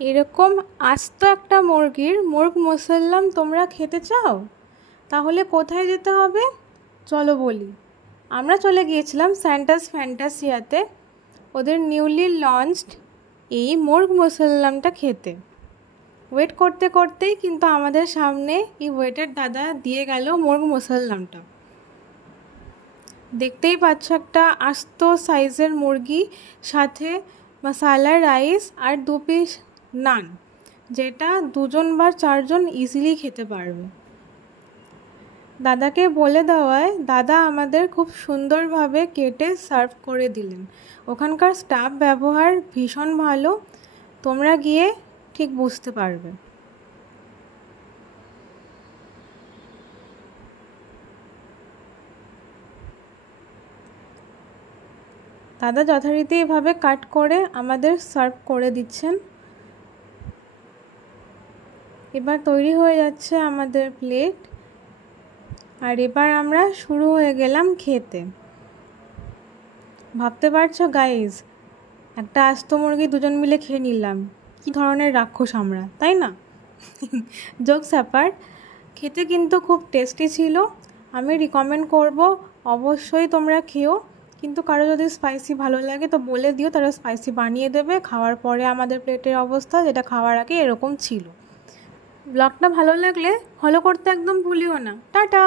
এরকম আস্ত একটা মুরগির মুর্গ মুসাল্লাম তোমরা খেতে চাও? তাহলে কোথায় যেতে হবে চলো বলি। আমরা চলে গিয়েছিলাম স্যান্টাস ফ্যান্টাসিয়াতে ওদের নিউলি লঞ্চড এই মুর্গ মুসাল্লামটা খেতে। ওয়েট করতে করতেই কিন্তু আমাদের সামনে এই ওয়েটার দাদা দিয়ে গেল মুর্গ মুসাল্লামটা। দেখতেই পাচ্ছ একটা আস্ত সাইজের মুরগি, সাথে মশালা রাইস আর 2 পিস নান, যেটা 2 জন বা 4 জন ইজিলি খেতে পারবে। দাদাকে বলে দেওয়ায় দাদা আমাদের খুব সুন্দরভাবে কেটে সার্ভ করে দিলেন। ওখানকার স্টাফ ব্যবহার ভীষণ ভালো, তোমরা গিয়ে ঠিক বুঝতে পারবে। দাদা যথারীতি এভাবে কাট করে আমাদের সার্ভ করে দিচ্ছেন। এবার তৈরি হয়ে যাচ্ছে আমাদের প্লেট, আর এবার আমরা শুরু হয়ে গেলাম খেতে। ভাবতে পারছো গাইজ, একটা আস্ত মুরগি 2 জন মিলে খেয়ে নিলাম, কি ধরনের রাক্ষস আমরা, তাই না? জোকস অ্যাপার্ট, খেতে কিন্তু খুব টেস্টি ছিল। আমি রিকমেন্ড করব অবশ্যই তোমরা খেও, কিন্তু কারো যদি স্পাইসি ভালো লাগে তো বলে দিও, তারা স্পাইসি বানিয়ে দেবে। খাওয়ার পরে আমাদের প্লেটের অবস্থা যেটা খাওয়ার আগে এরকম ছিল। ব্লগটা ভালো লাগলে ফলো করতে একদম ভুলিও না। টাটা।